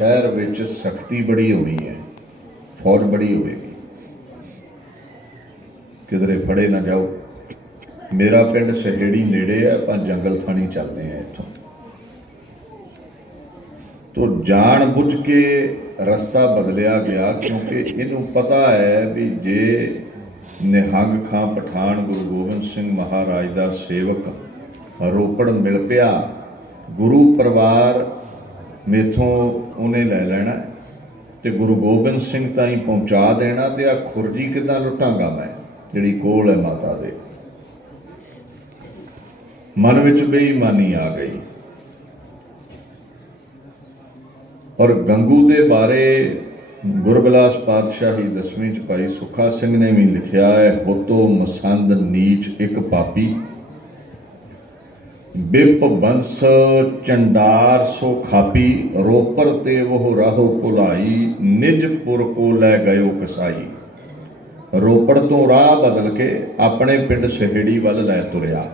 ਸ਼ਹਿਰ ਵਿੱਚ ਸਖਤੀ ਬੜੀ ਹੋਣੀ ਹੈ, ਫੌਜ ਬੜੀ ਹੋਵੇਗੀ। ਕਿਧਰੇ ਫੜੇ ਨਾ ਜਾਓ। ਮੇਰਾ ਪਿੰਡ ਸਹੇੜੀ ਨੇੜੇ ਹੈ ਆਪਾਂ ਜੰਗਲ ਥਾਣੀ ਚੱਲਦੇ ਆ ਇੱਥੋਂ। ਤੋ ਜਾਣ ਬੁੱਝ ਕੇ ਰਸਤਾ ਬਦਲਿਆ ਗਿਆ, ਕਿਉਂਕਿ ਇਹਨੂੰ ਪਤਾ ਹੈ ਵੀ ਜੇ ਨਿਹੰਗ ਖਾਂ ਪਠਾਨ ਗੁਰੂ ਗੋਬਿੰਦ ਸਿੰਘ ਮਹਾਰਾਜ ਦਾ ਸੇਵਕ ਰੋਪੜ ਮਿਲ ਪਿਆ, ਗੁਰੂ ਪਰਿਵਾਰ ਮੇਥੋਂ ਉਹਨੇ ਲੈ ਲੈਣਾ ਤੇ ਗੁਰੂ ਗੋਬਿੰਦ ਸਿੰਘ ਤਾਈਂ ਪਹੁੰਚਾ ਦੇਣਾ ਤੇ ਆ ਖੁਰਜੀ ਕਿੱਦਾਂ ਲੁੱਟਾਂਗਾ ਮੈਂ, ਜਿਹੜੀ ਕੋਲ ਹੈ ਮਾਤਾ ਦੇ। ਮਨ ਵਿੱਚ ਬੇਈਮਾਨੀ ਆ ਗਈ। ਔਰ ਗੰਗੂ ਦੇ ਬਾਰੇ ਗੁਰਬਿਲਾਸ ਪਾਤਸ਼ਾਹੀ ਦਸਵੀਂ ਚ ਭਾਈ ਸੁੱਖਾ ਸਿੰਘ ਨੇ ਵੀ ਲਿਖਿਆ ਹੈ, ਹੋਤੋ ਮਸੰਦ ਨੀਚ ਇੱਕ ਪਾਪੀ ਬਿਪ ਬੰਸ ਚੰਡਾਰ ਸੋ ਖਾਪੀ ਰੋਪਰ ਤੇ ਉਹ ਰਾਹੋ ਭੁਲਾਈ ਨਿਜਪੁਰ ਕੋ ਲੈ ਗਇਓ ਕਸਾਈ। ਰੋਪੜ ਤੋਂ ਰਾਹ ਬਦਲ ਕੇ ਆਪਣੇ ਪਿੰਡ ਸਹੇੜੀ ਵੱਲ ਲੈ ਤੁਰਿਆ।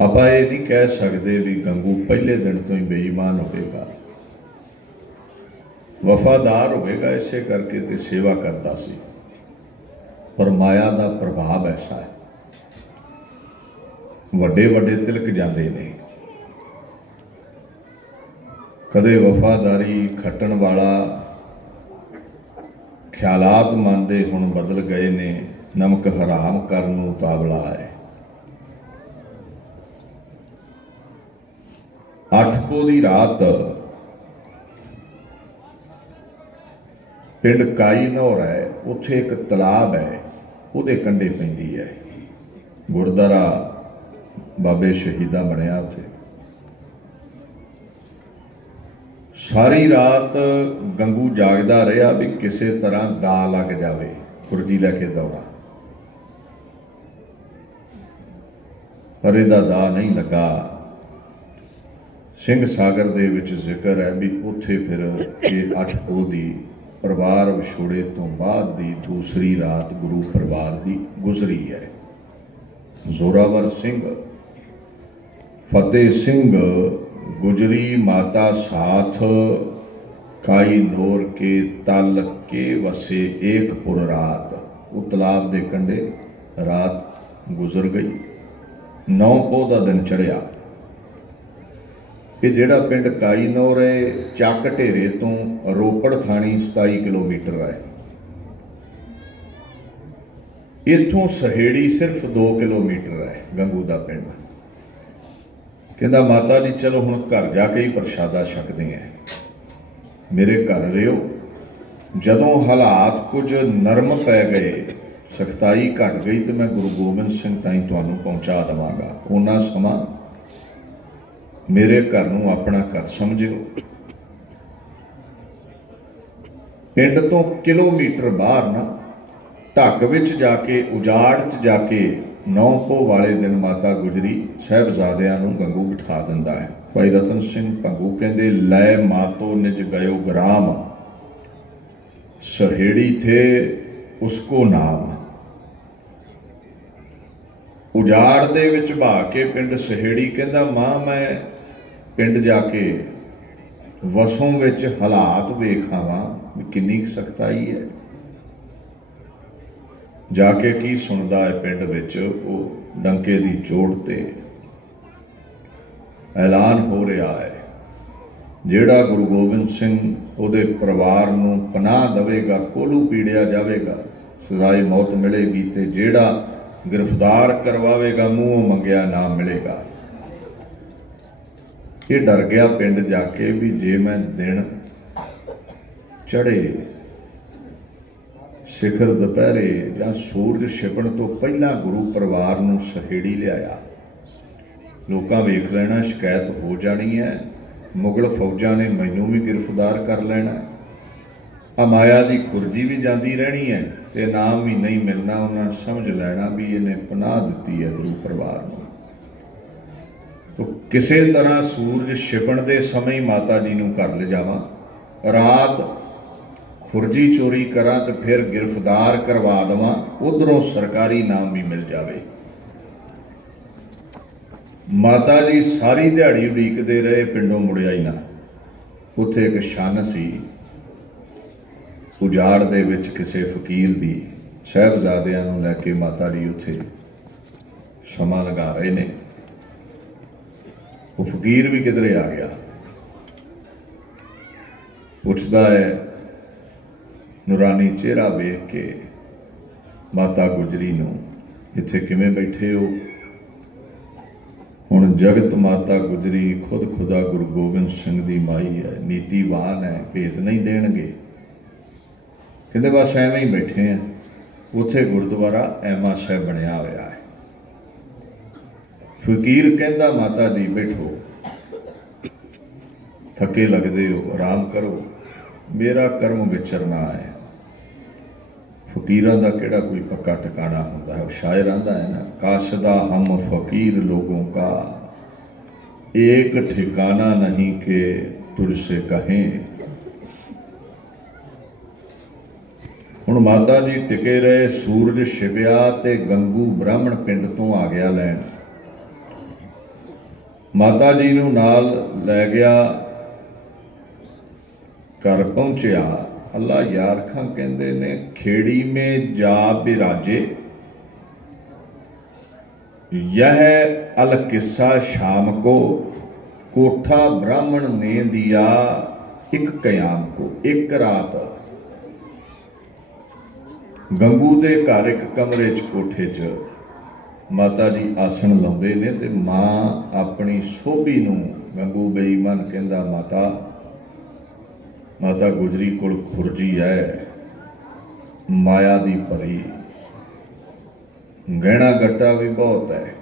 ਆਪਾਂ ਇਹ ਨਹੀਂ ਕਹਿ ਸਕਦੇ ਵੀ ਗੰਗੂ ਪਹਿਲੇ ਦਿਨ ਤੋਂ ਹੀ ਬੇਈਮਾਨ ਹੋਵੇਗਾ। ਵਫਾਦਾਰ ਹੋਵੇਗਾ ਇਸੇ ਕਰਕੇ ਤੇ ਸੇਵਾ ਕਰਦਾ ਸੀ। ਪਰ ਮਾਇਆ ਦਾ ਪ੍ਰਭਾਵ ਐਸਾ ਹੈ। ਵੱਡੇ ਵੱਡੇ ਤਿਲਕ ਜਾਂਦੇ ਨੇ। ਕਦੇ ਵਫਾਦਾਰੀ ਖੱਟਣ ਵਾਲਾ ਖਿਆਲਾਤ ਮਨ ਦੇ ਹੁਣ ਬਦਲ ਗਏ ਨੇ, ਨਮਕ ਹਰਾਮ ਕਰਨ ਨੂੰ ਤਾਬਲਾ ਹੈ। ਅੱਠ ਪੋ ਦੀ ਰਾਤ ਪਿੰਡ ਕਾਈ ਨੌਰ ਹੈ, ਉੱਥੇ ਇੱਕ ਤਲਾਬ ਹੈ, ਉਹਦੇ ਕੰਢੇ ਪੈਂਦੀ ਹੈ। ਗੁਰਦੁਆਰਾ ਬਾਬੇ ਸ਼ਹੀਦਾਂ ਬਣਿਆ ਉੱਥੇ। ਸਾਰੀ ਰਾਤ ਗੰਗੂ ਜਾਗਦਾ ਰਿਹਾ ਵੀ ਕਿਸੇ ਤਰ੍ਹਾਂ ਦਾ ਲੱਗ ਜਾਵੇ ਖੁਰਜੀ ਲੈ ਕੇ ਦੌੜਾ। ਪਰ ਇਹਦਾ ਦਾ ਨਹੀਂ ਲੱਗਾ। ਸਿੰਘ ਸਾਗਰ ਦੇ ਵਿੱਚ ਜ਼ਿਕਰ ਹੈ ਵੀ ਉੱਥੇ ਫਿਰ ਇਹ ਅੱਠ ਉਹਦੀ ਪਰਿਵਾਰ ਵਿਛੋੜੇ ਤੋਂ ਬਾਅਦ ਦੀ ਦੂਸਰੀ ਰਾਤ ਗੁਰੂ ਪਰਿਵਾਰ ਦੀ ਗੁਜ਼ਰੀ ਹੈ। ਜ਼ੋਰਾਵਰ ਸਿੰਘ ਫਤਿਹ ਸਿੰਘ, ਗੁਜਰੀ ਮਾਤਾ ਸਾਥ, ਕਾਈ ਨੋਰ ਕੇ ਤਲ ਕੇ ਵਸੇ ਏਕਪੁਰ ਰਾਤ। ਉਹ ਤਲਾਬ ਦੇ ਕੰਢੇ ਰਾਤ ਗੁਜ਼ਰ ਗਈ। ਨੌ ਪੋ ਦਾ ਦਿਨ ਚੜਿਆ ਇਹ ਜਿਹੜਾ ਪਿੰਡ ਕਾਈਨੌਰ ਹੈ, ਚੱਕ ਢੇਰੇ ਤੋਂ ਰੋਪੜ ਥਾਣੀ 27 ਕਿਲੋਮੀਟਰ ਹੈ। ਇੱਥੋਂ ਸਹੇੜੀ ਸਿਰਫ 2 ਕਿਲੋਮੀਟਰ ਹੈ ਗੰਗੂ ਦਾ ਪਿੰਡ। ਕਹਿੰਦਾ, ਮਾਤਾ ਜੀ, ਚਲੋ ਹੁਣ ਘਰ ਜਾ ਕੇ ਹੀ ਪ੍ਰਸ਼ਾਦਾ ਛਕਦੇ ਆਂ ਮੇਰੇ ਘਰ ਰਿਓ। ਜਦੋਂ ਹਾਲਾਤ ਕੁਝ ਨਰਮ ਪੈ ਗਏ, ਸਖਤਾਈ ਘਟ ਗਈ ਤੇ ਮੈਂ ਗੁਰੂ ਗੋਬਿੰਦ ਸਿੰਘ ਤਾਈਂ ਤੁਹਾਨੂੰ ਪਹੁੰਚਾ ਦਵਾਂਗਾ। ਉਹਨਾਂ ਸਮਾਂ ਮੇਰੇ ਘਰ ਨੂੰ ਆਪਣਾ ਘਰ ਸਮਝਿਓ। ਪਿੰਡ ਤੋਂ ਕਿਲੋਮੀਟਰ ਬਾਹਰ ਨਾ, ਢੱਕ ਵਿੱਚ ਜਾ ਕੇ, ਉਜਾੜ 'ਚ ਜਾ ਕੇ ਨੌ ਪੋ ਵਾਲੇ ਦਿਨ ਮਾਤਾ ਗੁਜਰੀ ਸਹਿਬਜ਼ਾਦਿਆਂ ਨੂੰ ਗੰਗੂ ਬਿਠਾ ਦਿੰਦਾ ਹੈ। ਭਾਈ ਰਤਨ ਸਿੰਘ ਭੰਗੂ ਕਹਿੰਦੇ, ਲੈ ਮਾਤੋ ਨਿਜ ਗਇਓ ਗ੍ਰਾਮ। ਸਹੇੜੀ ਥੇ ਉਸਕੋ ਨਾਮ। ਉਜਾੜ ਦੇ ਵਿੱਚ ਭਾ ਕੇ ਪਿੰਡ ਸਹੇੜੀ ਕਹਿੰਦਾ, ਮਾਂ, ਮੈਂ ਪਿੰਡ ਜਾ ਕੇ ਵਸੋਂ ਵਿੱਚ ਹਾਲਾਤ ਵੇਖਾਵਾਂ ਵੀ ਕਿੰਨੀ ਕੁ ਸਖਤਾਈ ਹੈ। ਜਾ ਕੇ ਕੀ ਸੁਣਦਾ ਹੈ ਪਿੰਡ ਵਿੱਚ, ਉਹ ਡੰਕੇ ਦੀ ਚੋਟ ਤੇ ਐਲਾਨ ਹੋ ਰਿਹਾ ਹੈ। ਜਿਹੜਾ ਗੁਰੂ ਗੋਬਿੰਦ ਸਿੰਘ ਉਹਦੇ ਪਰਿਵਾਰ ਨੂੰ ਪਨਾਹ ਦੇਵੇਗਾ, ਕੋਲੂ ਪੀੜਿਆ ਜਾਵੇਗਾ ਸਜ਼ਾਏ ਮੌਤ ਮਿਲੇਗੀ ਤੇ ਜਿਹੜਾ ਗ੍ਰਿਫਤਾਰ ਕਰਵਾਵੇਗਾ, ਮੂੰਹੋਂ ਮੰਗਿਆ ਨਾ ਮਿਲੇਗਾ। ਇਹ ਡਰ ਗਿਆ ਪਿੰਡ ਜਾ ਕੇ ਵੀ ਜੇ ਮੈਂ ਦਿਨ ਚੜੇ ਸਿਖਰ ਦੁਪਹਿਰੇ ਜਾਂ ਸੂਰਜ ਛਿਪਣ ਤੋਂ ਪਹਿਲਾਂ ਗੁਰੂ ਪਰਿਵਾਰ ਨੂੰ ਸਹੇੜੀ ਲਿਆਇਆ। ਲੋਕਾਂ ਵੇਖ ਲੈਣਾ, ਸ਼ਿਕਾਇਤ ਹੋ ਜਾਣੀ ਹੈ। ਮੁਗਲ ਫੌਜਾਂ ਨੇ ਮੈਨੂੰ ਵੀ ਗ੍ਰਿਫਤਾਰ ਕਰ ਲੈਣਾ ਅਮਾਇਆ ਦੀ ਖੁਰਜੀ ਵੀ ਜਾਂਦੀ ਰਹਿਣੀ ਹੈ ਤੇ ਨਾਮ ਵੀ ਨਹੀਂ ਮਿਲਣਾ, ਉਹਨਾਂ ਨੇ ਸਮਝ ਲੈਣਾ ਵੀ ਇਹਨੇ ਪਨਾਹ ਦਿੱਤੀ ਹੈ ਗੁਰੂ ਪਰਿਵਾਰ ਨੂੰ। ਤੋ ਕਿਸੇ ਤਰ੍ਹਾਂ ਸੂਰਜ ਛਿਪਣ ਦੇ ਸਮੇਂ ਹੀ ਮਾਤਾ ਜੀ ਨੂੰ ਕਰ ਲਿਜਾਵਾਂ। ਰਾਤ ਖੁਰਜੀ ਚੋਰੀ ਕਰਾਂ ਤੇ ਫਿਰ ਗ੍ਰਿਫਤਾਰ ਕਰਵਾ ਦਵਾਂ, ਉਧਰੋਂ ਸਰਕਾਰੀ ਨਾਮ ਵੀ ਮਿਲ ਜਾਵੇ। ਮਾਤਾ ਜੀ ਸਾਰੀ ਦਿਹਾੜੀ ਉਡੀਕਦੇ ਰਹੇ, ਪਿੰਡੋਂ ਮੁੜਿਆ ਹੀ ਨਾ। ਉੱਥੇ ਇੱਕ ਛੰਨ ਸੀ। ਉਜਾੜ ਦੇ ਵਿੱਚ ਕਿਸੇ ਫਕੀਰ ਦੀ ਸਹਿਬਜ਼ਾਦਿਆਂ ਨੂੰ ਲੈ ਕੇ ਮਾਤਾ ਜੀ ਉੱਥੇ ਸਮਾਂ ਲਗਾ ਰਹੇ ਨੇ। ਉਹ ਫਕੀਰ ਵੀ ਕਿਧਰੇ ਆ ਗਿਆ। ਪੁੱਛਦਾ ਹੈ ਨੂਰਾਨੀ ਚਿਹਰਾ ਵੇਖ ਕੇ ਮਾਤਾ ਗੁਜਰੀ ਨੂੰ, ਇੱਥੇ ਕਿਵੇਂ ਬੈਠੇ ਹੋ? ਹੁਣ ਜਗਤ ਮਾਤਾ ਗੁਜਰੀ ਖੁਦ ਖੁਦਾ ਗੁਰੂ ਗੋਬਿੰਦ ਸਿੰਘ ਦੀ ਮਾਈ ਹੈ, ਨੀਤੀਵਾਨ ਹੈ ਭੇਦ ਨਹੀਂ ਦੇਣਗੇ। ਕਹਿੰਦੇ, ਬਸ ਐਵੇਂ ਹੀ ਬੈਠੇ ਆ। ਉੱਥੇ ਗੁਰਦੁਆਰਾ ਐਮਾ ਸਾਹਿਬ ਬਣਿਆ ਹੋਇਆ ਹੈ। ਫਕੀਰ ਕਹਿੰਦਾ, ਮਾਤਾ ਜੀ, ਬੈਠੋ। ਥੱਕੇ ਲੱਗਦੇ ਹੋ, ਆਰਾਮ ਕਰੋ। ਮੇਰਾ ਕਰਮ ਵਿਚਰਨਾ ਹੈ। ਫਕੀਰਾਂ ਦਾ ਕਿਹੜਾ ਕੋਈ ਪੱਕਾ ਟਿਕਾਣਾ ਹੁੰਦਾ ਹੈ? ਉਹ ਸ਼ਾਇਰ ਆਂਦਾ ਹੈ ਨਾ, ਕਾਸ਼ਦਾ ਹਮ ਫਕੀਰ ਲੋਗੋਂ ਕਾ। ਇੱਕ ਠਿਕਾਣਾ ਨਹੀਂ ਕਿ ਤੁਰਸੇ ਕਹੇ। ਹੁਣ ਮਾਤਾ ਜੀ ਟਿਕੇ ਰਹੇ ਸੂਰਜ ਛਿਪਿਆ ਤੇ ਗੰਗੂ ਬ੍ਰਾਹਮਣ ਪਿੰਡ ਤੋਂ ਆ ਗਿਆ ਲੈਣ। ਮਾਤਾ ਜੀ ਨੂੰ ਨਾਲ ਲੈ ਗਿਆ, ਘਰ ਪਹੁੰਚਿਆ। ਅੱਲਾ ਯਾਰ ਖਾਂ ਕਹਿੰਦੇ ਨੇ ਖੇੜੀ ਮੇ ਜਾ ਬਿਰਾਜੇ यह अल किस्सा शाम को कोठा ब्राह्मण ने दिया एक कयाम को एक रात ਗੰਗੂ ਦੇ ਘਰ ਇੱਕ ਕਮਰੇ 'ਚ ਕੋਠੇ 'ਚ ਮਾਤਾ ਜੀ ਆਸਣ ਲਾਉਂਦੇ ਨੇ ਤੇ ਮਾਂ ਆਪਣੀ ਸੋਭੀ ਨੂੰ ਗੰਗੂ ਬੇਈਮਾਨ ਕਹਿੰਦਾ ਮਾਤਾ ਮਾਤਾ ਗੁਜਰੀ ਕੋਲ ਖੁਰਜੀ ਹੈ ਮਾਇਆ ਦੀ ਪਰੀ ਗਹਿਣਾ ਗੱਟਾ ਵੀ ਬਹੁਤ ਹੈ।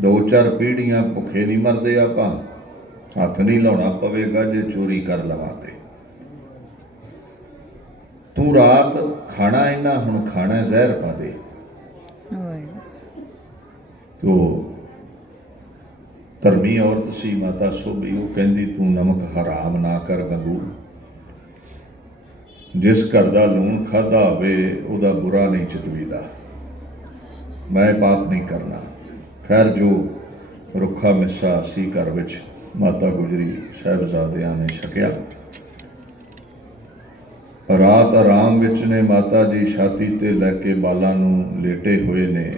ਦੋ ਚਾਰ ਪੀੜੀਆਂ ਭੁੱਖੇ ਨਹੀਂ ਮਰਦੇ ਆਪਾਂ। ਹੱਥ ਨਹੀਂ ਲਾਉਣਾ ਪਵੇਗਾ ਜੇ ਚੋਰੀ ਕਰ ਲਵਾਂ ਤੇ। ਤੂੰ ਰਾਤ ਖਾਣਾ ਇਹਨਾਂ ਹੁਣ ਖਾਣਾ ਜ਼ਹਿਰ ਪਾ ਦੇ। ਤੋ ਧਰਮੀ ਔਰਤ ਸੀ ਮਾਤਾ ਸੋਭੀ ਉਹ ਕਹਿੰਦੀ ਤੂੰ ਨਮਕ ਹਰਾਮ ਨਾ ਕਰ ਗੰਗੂ। ਜਿਸ ਘਰ ਦਾ ਲੂਣ ਖਾਦਾ ਹੋਵੇ, ਉਹਦਾ ਬੁਰਾ ਨਹੀਂ ਚਿਤਵੀਦਾ। ਮੈਂ ਪਾਪ ਨਹੀਂ ਕਰਨਾ। ਖੈਰ ਜੋ ਰੁੱਖਾ ਮਿੱਸਾ ਸੀ ਘਰ ਵਿੱਚ, ਮਾਤਾ ਗੁਜਰੀ ਸਾਹਿਬਜ਼ਾਦਿਆਂ ਨੇ ਛਕਿਆ। ਰਾਤ ਆਰਾਮ ਵਿੱਚ ਨੇ ਮਾਤਾ ਜੀ ਛਾਤੀ ਤੇ ਲੈ ਕੇ ਬਾਲਾਂ ਨੂੰ ਲੇਟੇ ਹੋਏ ਨੇ।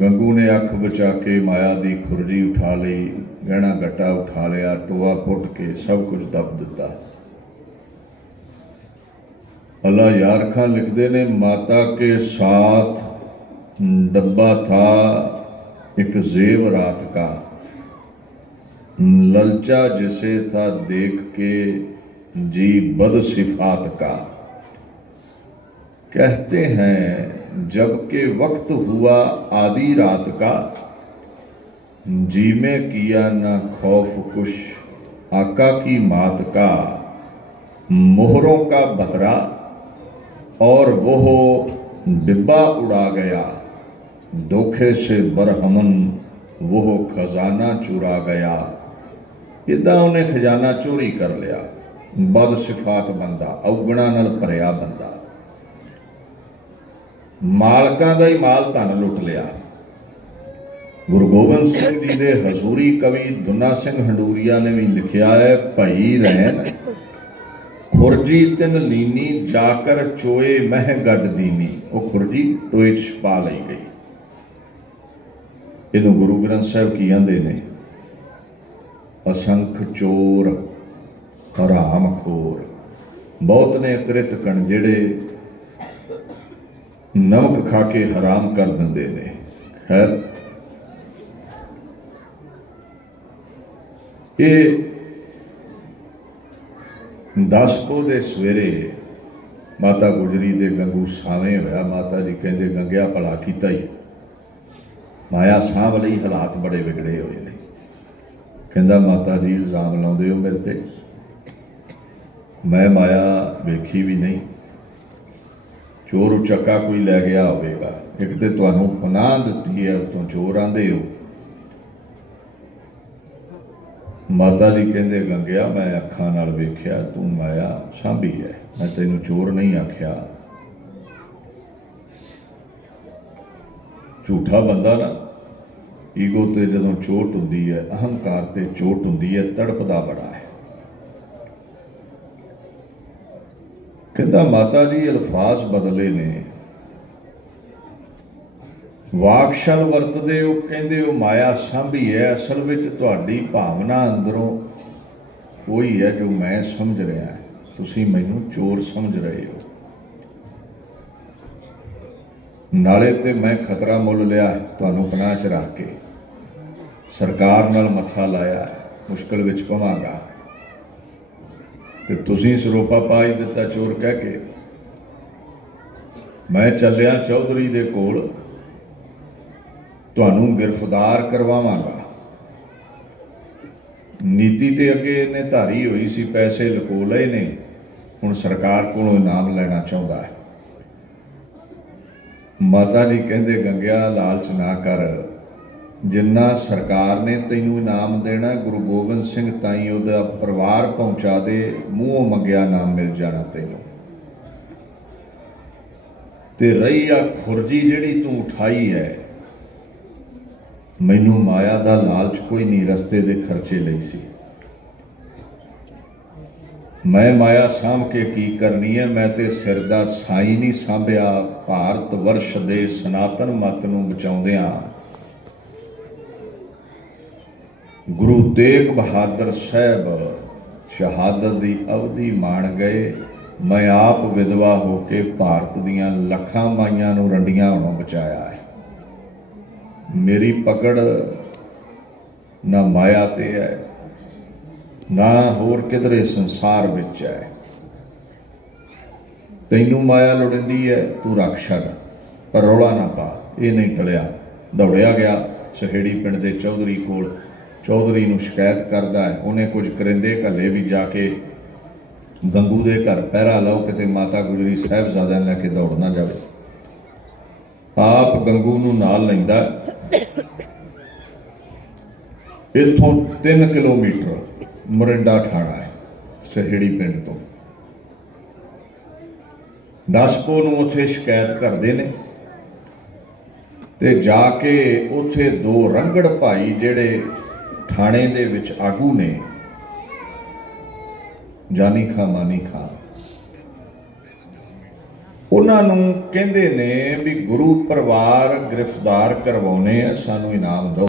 ਗੰਗੂ ਨੇ ਅੱਖ ਬਚਾ ਕੇ ਮਾਇਆ ਦੀ ਖੁਰਜੀ ਉਠਾ ਲਈ, ਗਹਿਣਾ ਗੱਟਾ ਉਠਾ ਲਿਆ, ਟੋਆ ਪੁੱਟ ਕੇ ਸਭ ਕੁਝ ਦੱਬ ਦਿੱਤਾ। अल्लाह यार खान लिखते ने माता के साथ डब्बा था एक जेब रात का ललचा जिसे था देख के जी बद सिफात का कहते हैं जबकि वक्त हुआ आधी रात का जी में किया न खौफ कुछ आका की मात का मोहरों का बतरा और वो डिब्बा उड़ा गया धोखे से बरहमन वो खजाना चुरा गया ਇਦਾਂ ਉਹਨੇ ਖਜ਼ਾਨਾ ਚੋਰੀ ਕਰ ਲਿਆ ਬਦ ਸਿਫਾਤ ਬੰਦਾ ਔਗਣਾ ਨਾਲ ਭਰਿਆ ਬੰਦਾ ਮਾਲਕਾਂ ਦਾ ਹੀ ਮਾਲ ਧਨ ਲੁੱਟ ਲਿਆ ਗੁਰੂ ਗੋਬਿੰਦ ਸਿੰਘ ਜੀ ਦੇ ਹਜ਼ੂਰੀ ਕਵੀ ਦੁਨਾ ਸਿੰਘ ਹੰਡੂਰੀਆ ਨੇ ਵੀ ਲਿਖਿਆ ਹੈ ਭਈ ਰਹਿਣ ਖੁਰਜੀ ਤਿਨ ਲੀਨੀ, ਜਾਕਰ ਚੋਏ ਮਹਿ ਗੱਡ ਦੀਨੀ। ਉਹ ਖੁਰਜੀ ਟੋਏ ਚ ਛਪਾ ਲਈ ਗਈ। ਇਹਨੂੰ ਗੁਰੂ ਗ੍ਰੰਥ ਸਾਹਿਬ ਕੀ ਆਂਦੇ ਨੇ? ਅਸੰਖ ਚੋਰ, ਹਰਾਮ ਖੋਰ। ਬਹੁਤ ਨੇ ਅਕ੍ਰਿਤ ਕਣ ਜਿਹੜੇ ਨਮਕ ਖਾ ਕੇ ਹਰਾਮ ਕਰ ਦਿੰਦੇ ਨੇ। ਖੈਰ, ਇਹ ਦਸ ਪੋ ਦੇ ਸਵੇਰੇ ਮਾਤਾ ਗੁਜਰੀ ਦੇ ਗੰਗੂ ਸਾਵੇਂ ਹੋਇਆ। ਮਾਤਾ ਜੀ ਕਹਿੰਦੇ, ਗੰਗਿਆ ਭਲਾ ਕੀਤਾ ਹੀ ਮਾਇਆ ਸਾਂਭ ਲਈ, ਹਾਲਾਤ ਬੜੇ ਵਿਗੜੇ ਹੋਏ ਨੇ। ਕਹਿੰਦਾ, ਮਾਤਾ ਜੀ, ਇਲਜ਼ਾਮ ਲਾਉਂਦੇ ਹੋ ਮੇਰੇ ਤੇ। ਮੈਂ ਮਾਇਆ ਵੇਖੀ ਵੀ ਨਹੀਂ। ਚੋਰ ਉਚੱਕਾ ਕੋਈ ਲੈ ਗਿਆ ਹੋਵੇਗਾ। ਇੱਕ ਤੇ ਤੁਹਾਨੂੰ ਪਨਾਹ ਦਿੱਤੀ ਹੈ, ਉਤੋਂ ਚੋਰ ਆਂਦੇ ਹੋ। ਮਾਤਾ ਜੀ ਕਹਿੰਦੇ, ਗੰਗਿਆ, ਮੈਂ ਅੱਖਾਂ ਨਾਲ ਵੇਖਿਆ, ਤੂੰ ਮਾਇਆ ਸਾਂਭੀ ਹੈ ਮੈਂ ਤੈਨੂੰ ਚੋਰ ਨਹੀਂ ਆਖਿਆ। ਝੂਠਾ ਬੰਦਾ ਨਾ। ਈਗੋ ਤੇ ਜਦੋਂ ਚੋਟ ਹੁੰਦੀ ਹੈ ਅਹੰਕਾਰ ਤੇ ਚੋਟ ਹੁੰਦੀ ਹੈ ਤੜਪਦਾ ਬੜਾ ਹੈ ਕਹਿੰਦਾ, ਮਾਤਾ ਜੀ, ਅਲਫਾਜ਼ ਬਦਲੇ ਨੇ। ਵਾਕਸ਼ਲ ਵਰਤਦੇ ਹੋ ਕਹਿੰਦੇ ਹੋ ਮਾਇਆ ਸਾਂਭੀ ਹੈ ਅਸਲ ਵਿੱਚ ਤੁਹਾਡੀ ਭਾਵਨਾ ਅੰਦਰੋਂ ਉਹੀ ਹੈ ਜੋ ਮੈਂ ਸਮਝ ਰਿਹਾ ਤੁਸੀਂ ਮੈਨੂੰ ਚੋਰ ਸਮਝ ਰਹੇ ਹੋ। ਨਾਲੇ ਤੇ ਮੈਂ ਖਤਰਾ ਮੁੱਲ ਲਿਆ ਤੁਹਾਨੂੰ ਪਨਾਹ ਚ ਰੱਖ ਕੇ। ਸਰਕਾਰ ਨਾਲ ਮੱਥਾ ਲਾਇਆ ਹੈ, ਮੁਸ਼ਕਲ ਵਿੱਚ ਪਵਾਂਗਾ। ਤੇ ਤੁਸੀਂ ਸਰੋਪਾ ਪਾ ਹੀ ਦਿੱਤਾ ਚੋਰ ਕਹਿ ਕੇ। ਮੈਂ ਚੱਲਿਆ ਚੌਧਰੀ ਦੇ ਕੋਲ ਤੁਹਾਨੂੰ ਗ੍ਰਿਫਤਾਰ ਕਰਵਾਵਾਂਗਾ। ਨੀਤੀ ਤੇ ਅੱਗੇ ਇਹਨੇ ਧਾਰੀ ਹੋਈ ਸੀ, ਪੈਸੇ ਲਕੋ ਲਏ ਨੇ। ਹੁਣ ਸਰਕਾਰ ਕੋਲੋਂ ਇਨਾਮ ਲੈਣਾ ਚਾਹੁੰਦਾ ਹੈ। ਮਾਤਾ ਜੀ ਕਹਿੰਦੇ, ਗੰਗਿਆ, ਲਾਲਚ ਨਾ ਕਰ। ਜਿੰਨਾ ਸਰਕਾਰ ਨੇ ਤੈਨੂੰ ਇਨਾਮ ਦੇਣਾ, ਗੁਰੂ ਗੋਬਿੰਦ ਸਿੰਘ ਤਾਈ ਉਹਦਾ ਪਰਿਵਾਰ ਪਹੁੰਚਾ ਦੇ, ਮੂੰਹੋਂ ਮੰਗਿਆ ਨਾਮ ਮਿਲ ਜਾਣਾ ਤੈਨੂੰ। ਤੇ ਰਹੀ ਆ ਖੁਰਜੀ ਜਿਹੜੀ ਤੂੰ ਉਠਾਈ ਹੈ ਮੈਨੂੰ ਮਾਇਆ ਦਾ ਲਾਲਚ ਕੋਈ ਨਹੀਂ, ਰਸਤੇ ਦੇ ਖਰਚੇ ਲਈ ਸੀ। ਮੈਂ ਮਾਇਆ ਸਾਂਭ ਕੇ ਕੀ ਕਰਨੀ ਹੈ? ਮੈਂ ਤੇ ਸਿਰ ਦਾ ਸਾਈ ਨਹੀਂ ਸਾਂਭਿਆ। ਭਾਰਤ ਵਰਸ਼ ਦੇ ਸਨਾਤਨ ਮਤ ਨੂੰ ਬਚਾਉਂਦਿਆਂ ਗੁਰੂ ਤੇਗ ਬਹਾਦਰ ਸਾਹਿਬ ਸ਼ਹਾਦਤ ਦੀ ਅਵਧੀ ਮਾਣ ਗਏ। ਮੈਂ ਆਪ ਵਿਧਵਾ ਹੋ ਕੇ ਭਾਰਤ ਦੀਆਂ ਲੱਖਾਂ ਮਾਈਆਂ ਨੂੰ ਰੰਡੀਆਂ ਹੋਣੋਂ ਬਚਾਇਆ ਹੈ। ਮੇਰੀ ਪਕੜ ਨਾ ਮਾਇਆ ਤੇ ਹੈ, ਨਾ ਹੋਰ ਕਿਧਰੇ ਸੰਸਾਰ ਵਿੱਚ ਹੈ। ਤੈਨੂੰ ਮਾਇਆ ਲੋੜਿੰਦੀ ਹੈ, ਤੂੰ ਰੱਖ ਛੱਡ, ਪਰ ਰੌਲਾ ਨਾ ਪਾ। ਇਹ ਨਹੀਂ ਟਲਿਆ। ਦੌੜਿਆ ਗਿਆ, ਸਹੇੜੀ ਪਿੰਡ ਦੇ ਚੌਧਰੀ ਕੋਲ। ਚੌਧਰੀ ਨੂੰ ਸ਼ਿਕਾਇਤ ਕਰਦਾ ਹੈ, ਉਹਨੇ ਕੁਝ ਕਰਿੰਦੇ ਘੱਲੇ ਵੀ ਜਾ ਕੇ ਗੰਗੂ ਦੇ ਘਰ ਪਹਿਰਾ ਲਾਓ ਕਿਤੇ ਮਾਤਾ ਗੁਜਰੀ ਸਾਹਿਬਜ਼ਾਦਿਆਂ ਲੈ ਕੇ ਦੌੜ ਨਾ ਜਾਵੇ। ਆਪ ਗੰਗੂ ਨੂੰ ਨਾਲ ਲੈਂਦਾ ਇੱਥੋਂ 3 ਕਿਲੋਮੀਟਰ ਮੋਰਿੰਡਾ ਠਾਣਾ ਹੈ, ਸਹੇੜੀ ਪਿੰਡ ਤੋਂ। ਦਸਪੋ ਨੂੰ ਉੱਥੇ ਸ਼ਿਕਾਇਤ ਕਰਦੇ ਨੇ ਤੇ ਜਾ ਕੇ ਉੱਥੇ ਦੋ ਰੰਗੜ ਭਾਈ ਜਿਹੜੇ ਥਾਣੇ ਦੇ ਵਿੱਚ ਆਗੂ ਨੇ, ਜਾਨੀ ਖਾ ਮਾਨੀ ਖਾ। ਉਹਨਾਂ ਨੂੰ ਕਹਿੰਦੇ ਨੇ ਵੀ ਗੁਰੂ ਪਰਿਵਾਰ ਗ੍ਰਿਫਤਾਰ ਕਰਵਾਉਣੇ ਆ ਸਾਨੂੰ ਇਨਾਮ ਦਿਓ।